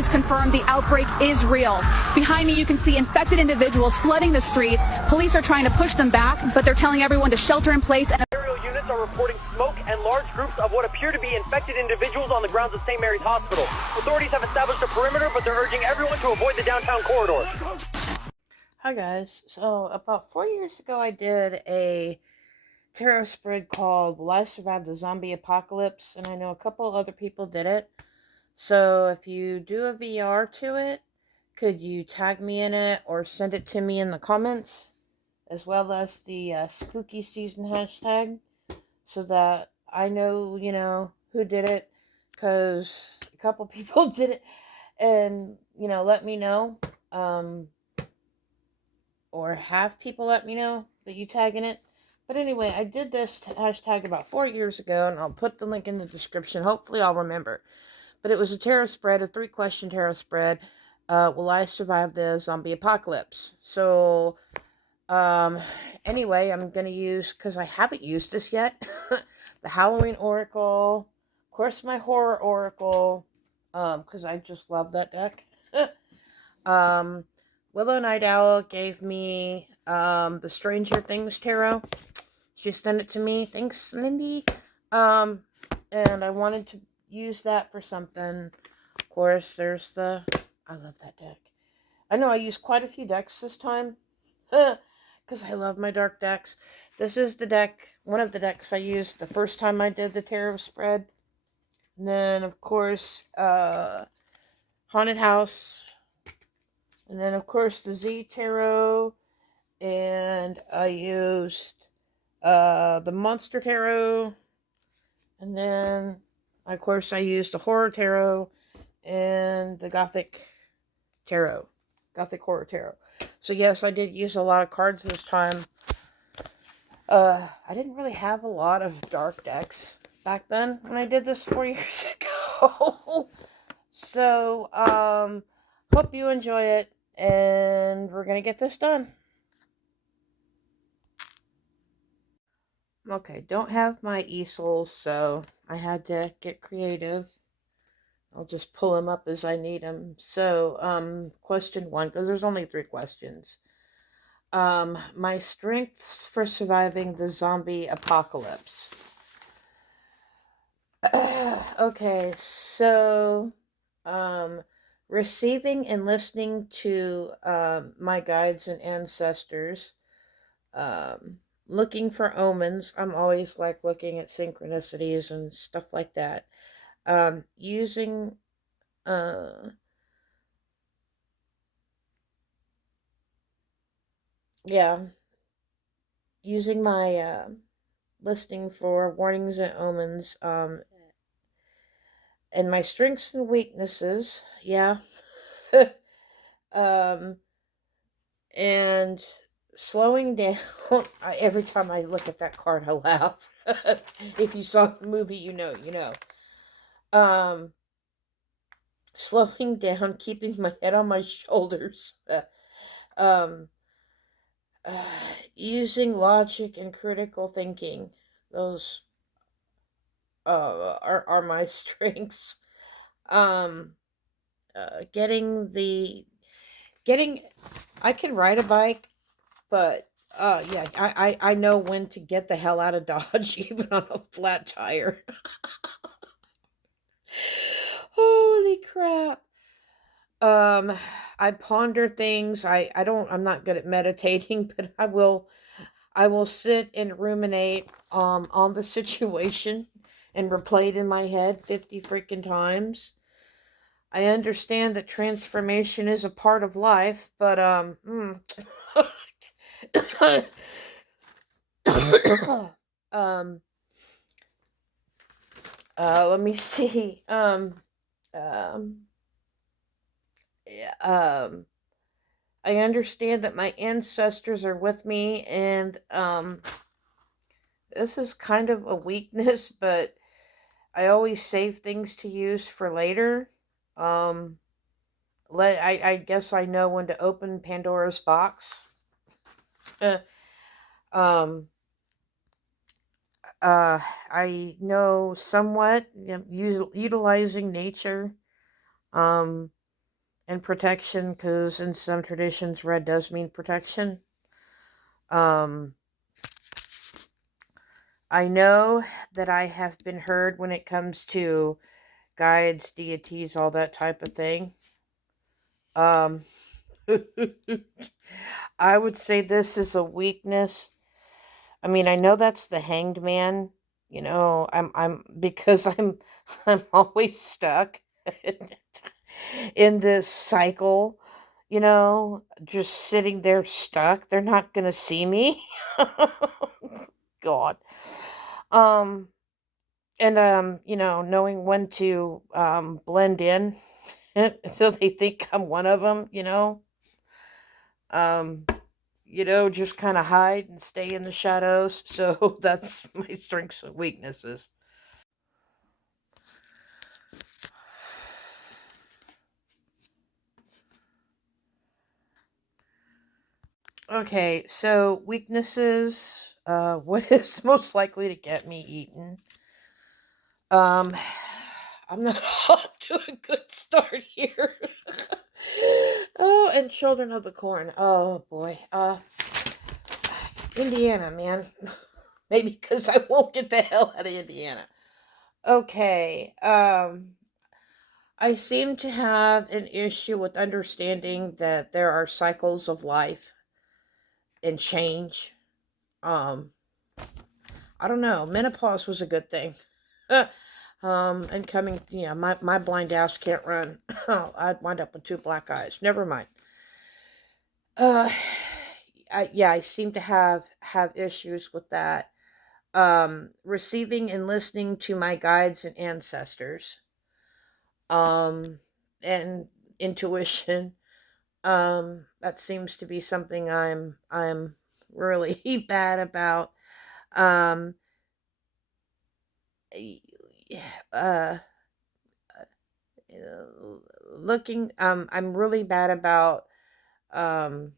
authorities confirm the outbreak is real. Behind me, you can see infected individuals flooding the streets. Police are trying to push them back, but they're telling everyone to shelter in place. And aerial units are reporting smoke and large groups of what appear to be infected individuals on the grounds of St. Mary's Hospital. Authorities have established a perimeter, but they're urging everyone to avoid the downtown corridor. Hi guys, so about 4 years ago I did a tarot spread called Will I Survive the Zombie Apocalypse, and I know a couple other people did it. So if you do a VR to it, could you tag me in it or send it to me in the comments, as well as the spooky season hashtag, so that I know, who did it, because a couple people did it, and, let me know, or have people let me know that you tag in it. But anyway, I did this hashtag about 4 years ago, and I'll put the link in the description. Hopefully I'll remember. But it was a tarot spread, a 3-question tarot spread. Will I survive the zombie apocalypse? So, anyway, I'm going to use, because I haven't used this yet, the Halloween Oracle, of course my Horror Oracle, because I just love that deck. Willow Night Owl gave me the Stranger Things Tarot. She sent it to me. Thanks, Mindy. And I wanted to use that for something. Of course, there's I love that deck. I know I used quite a few decks this time, because I love my dark decks. This is the deck, one of the decks I used the first time I did the tarot spread. And then, of course, Haunted House. And then, of course, the Z Tarot, and I used the Monster Tarot, and then, of course, I used the Horror Tarot and the Gothic Tarot, Gothic Horror Tarot. So, yes, I did use a lot of cards this time. I didn't really have a lot of dark decks back then when I did this 4 years ago. So, hope you enjoy it. And we're going to get this done. Okay, don't have my easels, so I had to get creative. I'll just pull them up as I need them. So, question 1, because there's only 3 questions. My strengths for surviving the zombie apocalypse. Okay, so, receiving and listening to my guides and ancestors, looking for omens. I'm always like looking at synchronicities and stuff like that. Using using my listening for warnings and omens, and my strengths and weaknesses, and slowing down. Every time I look at that card, I laugh. If you saw the movie, you know. Slowing down, keeping my head on my shoulders. Using logic and critical thinking. Those are my strengths. I can ride a bike, but I know when to get the hell out of Dodge, even on a flat tire. Holy crap. I ponder things. I'm not good at meditating, but I will sit and ruminate on the situation and replay it in my head 50 freaking times. I understand that transformation is a part of life, but let me see. I understand that my ancestors are with me, and this is kind of a weakness, but I always save things to use for later. I guess I know when to open Pandora's box. I know somewhat, utilizing nature. and protection, because in some traditions, red does mean protection. Um, I know that I have been heard when it comes to guides, deities, all that type of thing. Um, I would say this is a weakness. I mean, I know that's the hanged man. I'm because I'm always stuck in this cycle, just sitting there stuck. They're not gonna see me. God. Um, and knowing when to blend in so they think I'm one of them. Um, just kind of hide and stay in the shadows. So that's my strengths and weaknesses. Okay, so weaknesses. What is most likely to get me eaten? Um, I'm not off to a good start here. Oh, and Children of the Corn. Oh boy. Indiana, man. Maybe because I won't get the hell out of Indiana. Okay. I seem to have an issue with understanding that there are cycles of life and change. Um, I don't know. Menopause was a good thing. And coming, my blind ass can't run. I'd wind up with two black eyes. Never mind. Uh, I seem to have issues with that. Receiving and listening to my guides and ancestors. And intuition. That seems to be something I'm really bad about. Um, uh, I'm really bad about um,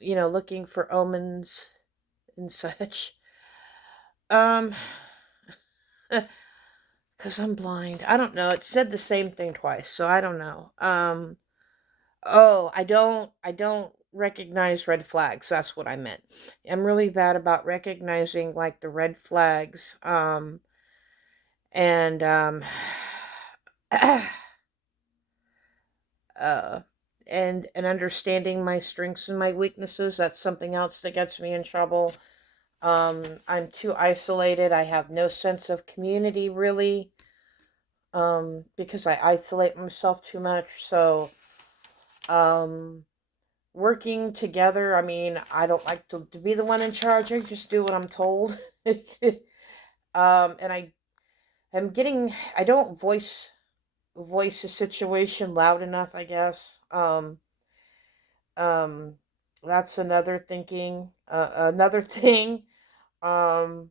looking for omens and such. Um, because I'm blind. I don't know. It said the same thing twice, so I don't know. Oh, I don't recognize red flags. That's what I meant. I'm really bad about recognizing like the red flags. And uh and understanding my strengths and my weaknesses. That's something else that gets me in trouble. I'm too isolated. I have no sense of community really. Because I isolate myself too much. So um working together, I mean, I don't like to be the one in charge. I just do what I'm told. And I don't voice a situation loud enough, I guess. Um that's another thing. Um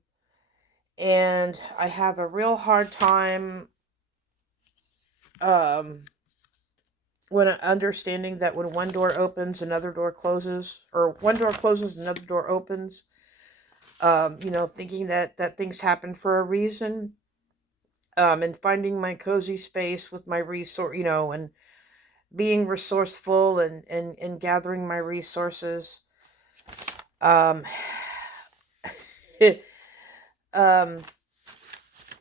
and I have a real hard time um when understanding that when one door opens, another door closes, or one door closes, another door opens. Thinking that things happen for a reason. And finding my cozy space with my resource, and being resourceful and gathering my resources. Um, um,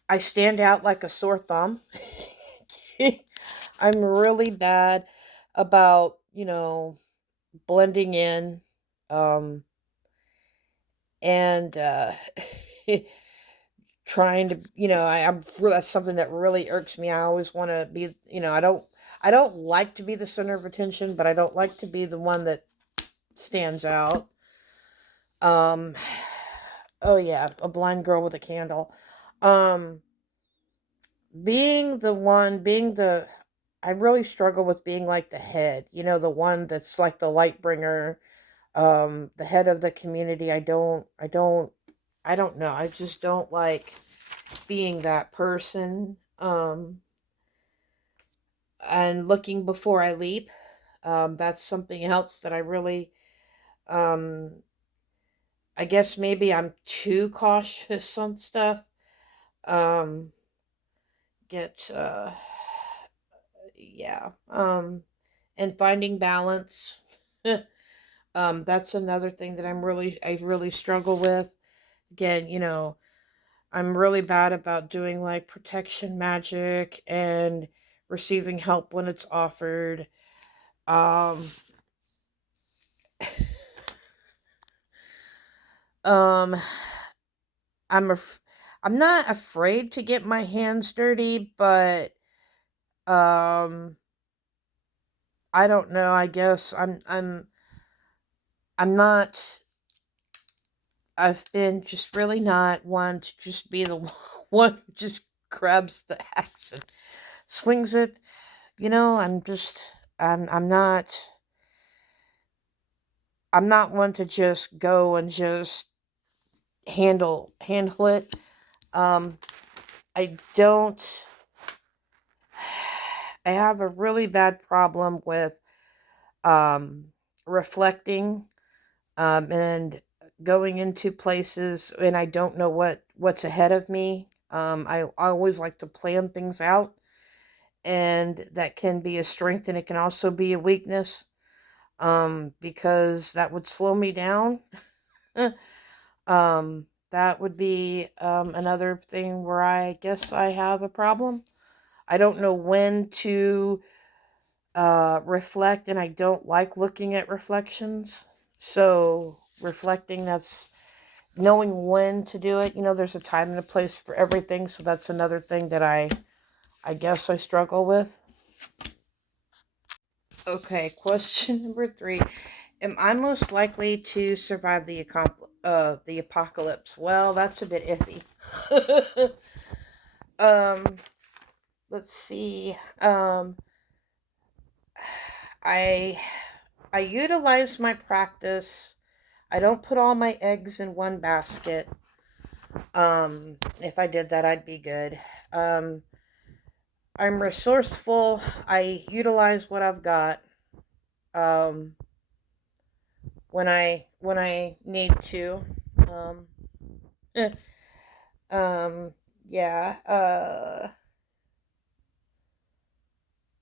I stand out like a sore thumb. I'm really bad about, blending in. Um, and trying to, that's something that really irks me. I always want to be, I don't like to be the center of attention, but I don't like to be the one that stands out. um oh yeah, a blind girl with a candle. um being the I really struggle with being like the head, the one that's like the light bringer, the head of the community. I don't know, I just don't like being that person. And looking before I leap. That's something else that I really, um, I guess maybe I'm too cautious on stuff. Um, get, yeah. And finding balance. That's another thing that I really struggle with. Again, I'm really bad about doing like protection magic and receiving help when it's offered. Um, um, I'm af- I'm not afraid to get my hands dirty, but um, I don't know. I guess I'm not. I've been just really not one to just be the one who just grabs the action, swings it. I'm just I'm not one to just go and just handle it. Um, I don't. I have a really bad problem with um, reflecting and going into places and I don't know what's ahead of me. I always like to plan things out, and that can be a strength and it can also be a weakness because that would slow me down. That would be another thing where I guess I have a problem. I don't know when to reflect, and I don't like looking at reflections. So, reflecting, that's knowing when to do it. There's a time and a place for everything. So, that's another thing that I guess I struggle with. Okay, question number 3. Am I most likely to survive the apocalypse? Well, that's a bit iffy. um, let's see. I I utilize my practice. I don't put all my eggs in one basket. If I did that, I'd be good. Um, I'm resourceful. I utilize what I've got. Um, when I need to. Um, eh, um, yeah.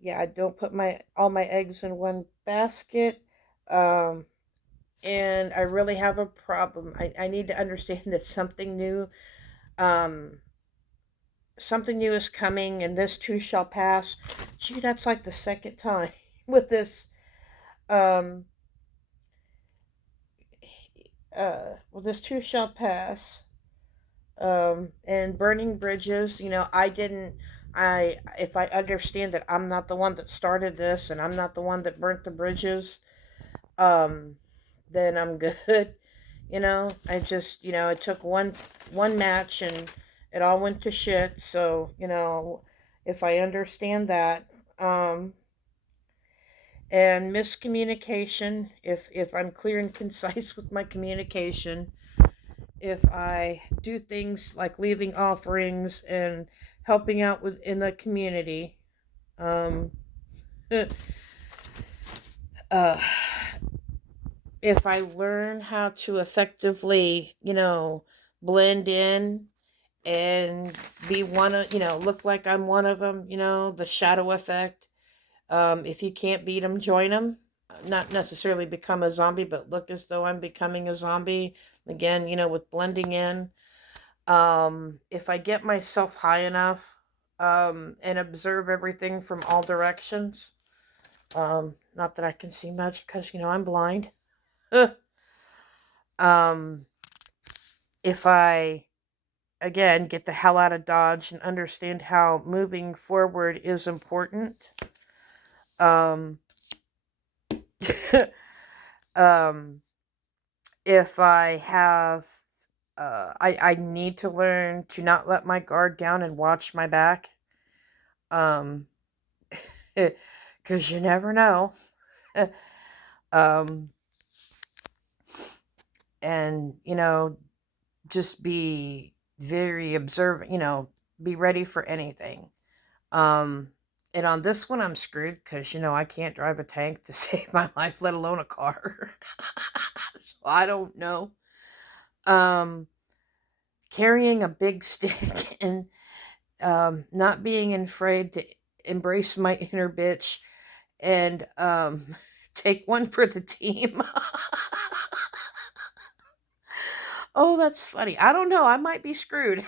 Yeah. I don't put my all my eggs in one basket. Um, and I really have a problem. I need to understand that um, something new is coming, and this too shall pass. Gee, that's like the second time with this. Um, well, this too shall pass. And burning bridges. I didn't. If I understand that I'm not the one that started this, and I'm not the one that burnt the bridges, um, then I'm good. I just, it took one match and it all went to shit. So, if I understand that, and miscommunication, if I'm clear and concise with my communication, if I do things like leaving offerings and helping out in the community, um, uh, if I learn how to effectively, blend in and be one of, look like I'm one of them, the shadow effect. If you can't beat them, join them. Not necessarily become a zombie, but look as though I'm becoming a zombie. Again, with blending in. If I get myself high enough and observe everything from all directions, not that I can see much because, I'm blind. um, if I again get the hell out of Dodge and understand how moving forward is important. Um, um, if I have, I need to learn to not let my guard down and watch my back. Because you never know. um, and just be very observant. Be ready for anything. Um, and on this one, I'm screwed because, I can't drive a tank to save my life, let alone a car. So I don't know. Um, Carrying a big stick and not being afraid to embrace my inner bitch and take one for the team. Oh, that's funny. I don't know. I might be screwed.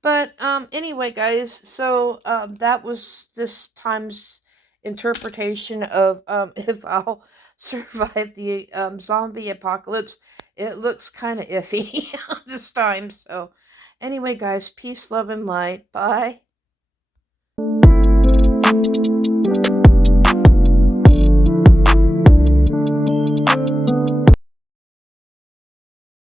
But anyway, guys, so that was this time's interpretation of if I'll survive the zombie apocalypse. It looks kind of iffy this time. So anyway, guys, peace, love, and light. Bye.